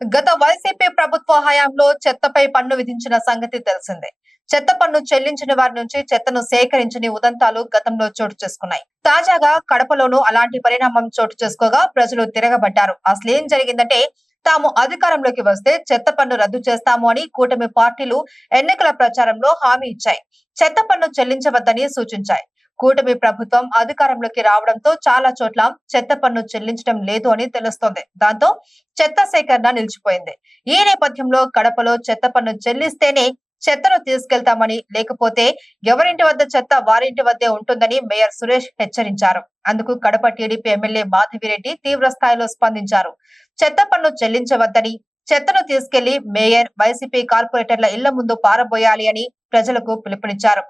గత వైసీపీ ప్రభుత్వ హయాంలో చెత్తపై పన్ను విధించిన సంగతి తెలిసిందే. చెత్త పన్ను చెల్లించిన వారి నుంచి చెత్తను సేకరించని ఉదంతాలు గతంలో చోటు చేసుకున్నాయి. తాజాగా కడపలోనూ అలాంటి పరిణామం చోటు చేసుకోగా ప్రజలు తిరగబడ్డారు. అసలేం జరిగిందంటే తాము అధికారంలోకి వస్తే చెత్త పన్ను రద్దు చేస్తాము అని కూటమి పార్టీలు ఎన్నికల ప్రచారంలో హామీ ఇచ్చాయి. చెత్త పన్ను చెల్లించవద్దని సూచించాయి. కూటమి ప్రభుత్వం అధికారంలోకి రావడంతో చాలా చోట్ల చెత్త పన్ను చెల్లించడం లేదు అని తెలుస్తోంది. దాంతో చెత్త సేకరణ నిలిచిపోయింది. ఈ నేపథ్యంలో కడపలో చెత్త పన్ను చెల్లిస్తేనే చెత్తను తీసుకెళ్తామని లేకపోతే ఎవరింటి వద్ద చెత్త వారింటి వద్దే ఉంటుందని మేయర్ సురేష్ హెచ్చరించారు. అందుకు కడప టీడీపీ ఎమ్మెల్యే మాధవిరెడ్డి తీవ్ర స్థాయిలో స్పందించారు. చెత్త పన్ను చెల్లించవద్దని చెత్తను తీసుకెళ్ళి మేయర్ వైసీపీ కార్పొరేటర్ల ఇళ్ళ ముందు పారబోయాలి అని ప్రజలకు పిలుపునిచ్చారు.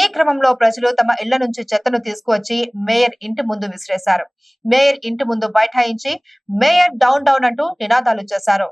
ఈ క్రమంలో ప్రజలు తమ ఇళ్ళ నుంచి చెత్తను తీసుకువచ్చి మేయర్ ఇంటి ముందు విసిరేశారు. మేయర్ ఇంటి ముందు బైఠాయించి మేయర్ డౌన్ డౌన్ అంటూ నినాదాలు చేశారు.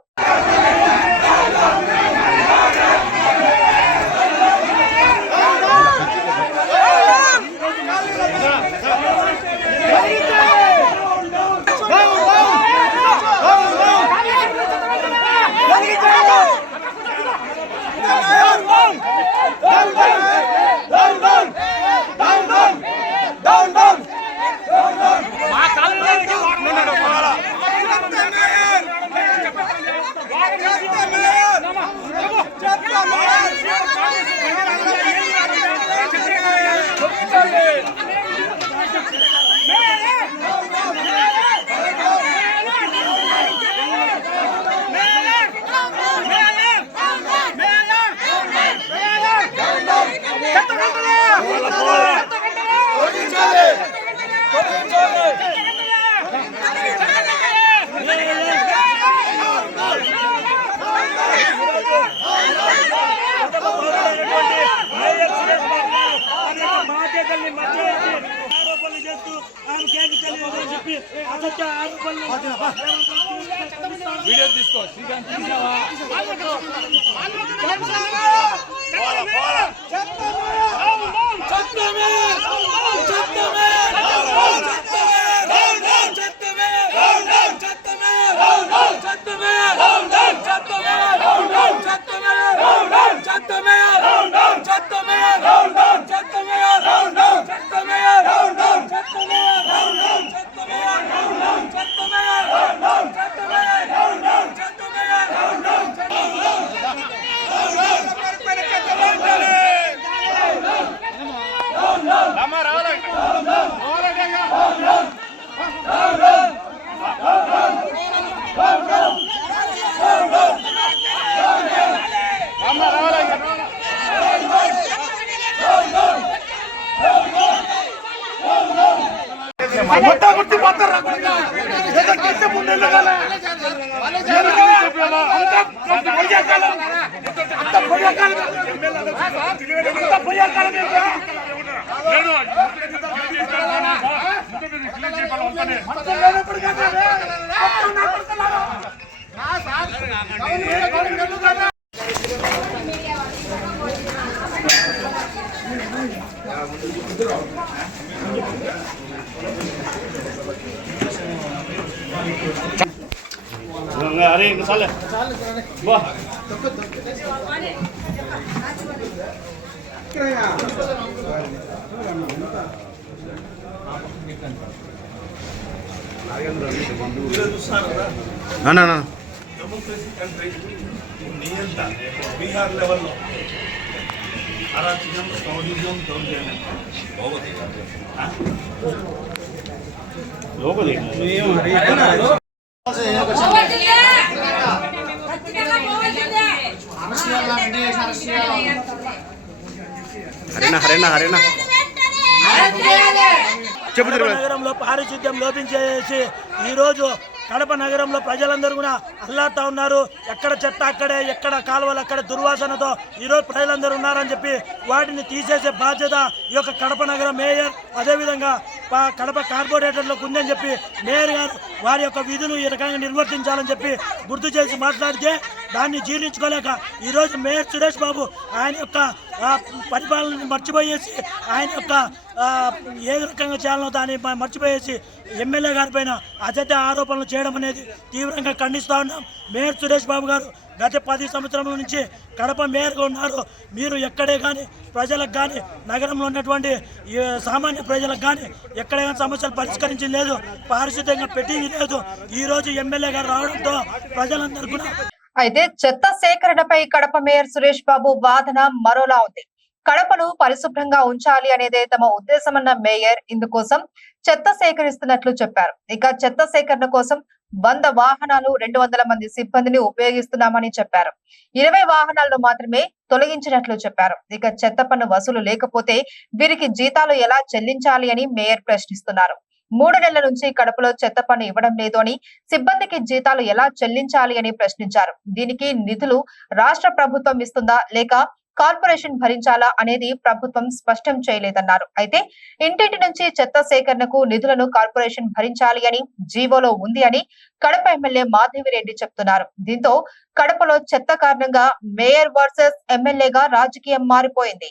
వీడియో తీసుకో శ్రీకాంత్ తీసావా? చెప్తామే చెప్తామే అంత పొయ్యకాలం. అరే ఇంక చాలే బా అన్నా అన్నా. డెమోక్రసీ కంట్రీ నియంత బీహార్ లెవెల్లో అరాచకం కౌడిజం దౌర్జన్యం లోపలి హరేనా హరేనా హరేనా. నగరంలో పారిశుద్ధ్యం లోపించేసి ఈరోజు కడప నగరంలో ప్రజలందరూ కూడా అల్లాడుతూ ఉన్నారు. ఎక్కడ చెత్త అక్కడే ఎక్కడ కాలువలు అక్కడ దుర్వాసనతో ఈరోజు ప్రజలందరూ ఉన్నారని చెప్పి వాటిని తీసేసే బాధ్యత ఈ యొక్క కడప నగర మేయర్ అదేవిధంగా కడప కార్పొరేటర్లకు ఉందని చెప్పి మేయర్ గారు వారి యొక్క విధులు ఈ రకంగా నిర్వర్తించాలని చెప్పి గుర్తు చేసి మాట్లాడితే దాన్ని జీర్ణించుకోలేక ఈరోజు మేయర్ సురేష్ బాబు ఆయన యొక్క పరిపాలనని మర్చిపోయేసి ఆయన యొక్క ఏ రకంగా చేయాలనో దాన్ని మర్చిపోయేసి ఎమ్మెల్యే గారి పైన అసత్య ఆరోపణలు చేయడం అనేది తీవ్రంగా ఖండిస్తూ ఉన్నాం. మేయర్ సురేష్ బాబు గారు గత పది సంవత్సరముల నుంచి కడప మేయర్గా ఉన్నారు. మీరు ఎక్కడే కానీ ప్రజలకు కానీ నగరంలో ఉన్నటువంటి ఈ సామాన్య ప్రజలకు కానీ ఎక్కడే సమస్యలు పరిష్కరించింది లేదు పారిశుద్ధ్యంగా పెట్టింది లేదు. ఈరోజు ఎమ్మెల్యే గారు రావడంతో ప్రజలందరూ కూడా అయితే చెత్త సేకరణపై కడప మేయర్ సురేష్ బాబు వాదన మరోలా ఉంది. కడపను పరిశుభ్రంగా ఉంచాలి అనేదే తమ ఉద్దేశమన్న మేయర్ ఇందుకోసం చెత్త సేకరిస్తున్నట్లు చెప్పారు. ఇక చెత్త సేకరణ కోసం వంద వాహనాలు రెండు వందల మంది సిబ్బందిని ఉపయోగిస్తున్నామని చెప్పారు. ఇరవై వాహనాలను మాత్రమే తొలగించినట్లు చెప్పారు. ఇక చెత్త పన్ను వసూలు లేకపోతే వీరికి జీతాలు ఎలా చెల్లించాలి అని మేయర్ ప్రశ్నిస్తున్నారు. మూడు నెలల నుంచి కడపలో చెత్త పన్ను ఇవ్వడం లేదు అని సిబ్బందికి జీతాలు ఎలా చెల్లించాలి అని ప్రశ్నించారు. దీనికి నిధులు రాష్ట్ర ప్రభుత్వం ఇస్తుందా లేక కార్పొరేషన్ భరించాలా అనేది ప్రభుత్వం స్పష్టం చేయలేదన్నారు. అయితే ఇంటింటి నుంచి చెత్త సేకరణకు నిధులను కార్పొరేషన్ భరించాలి అని జీవోలో ఉంది అని కడప ఎమ్మెల్యే మాధవిరెడ్డి చెప్తున్నారు. దీంతో కడపలో చెత్త కారణంగా మేయర్ వర్సెస్ ఎమ్మెల్యేగా రాజకీయం మారిపోయింది.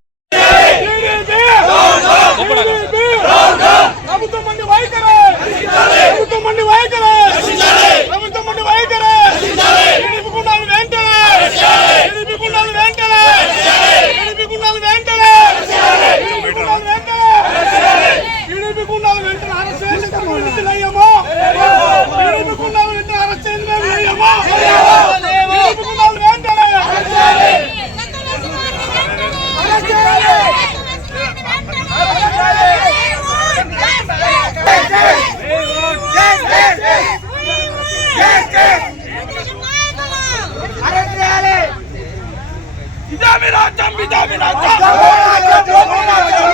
দামি রাজ্যম বিদামি রাজ্যম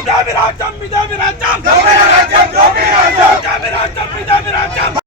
দামি রাজ্যম বিদামি রাজ্যম দামি রাজ্যম বিদামি রাজ্যম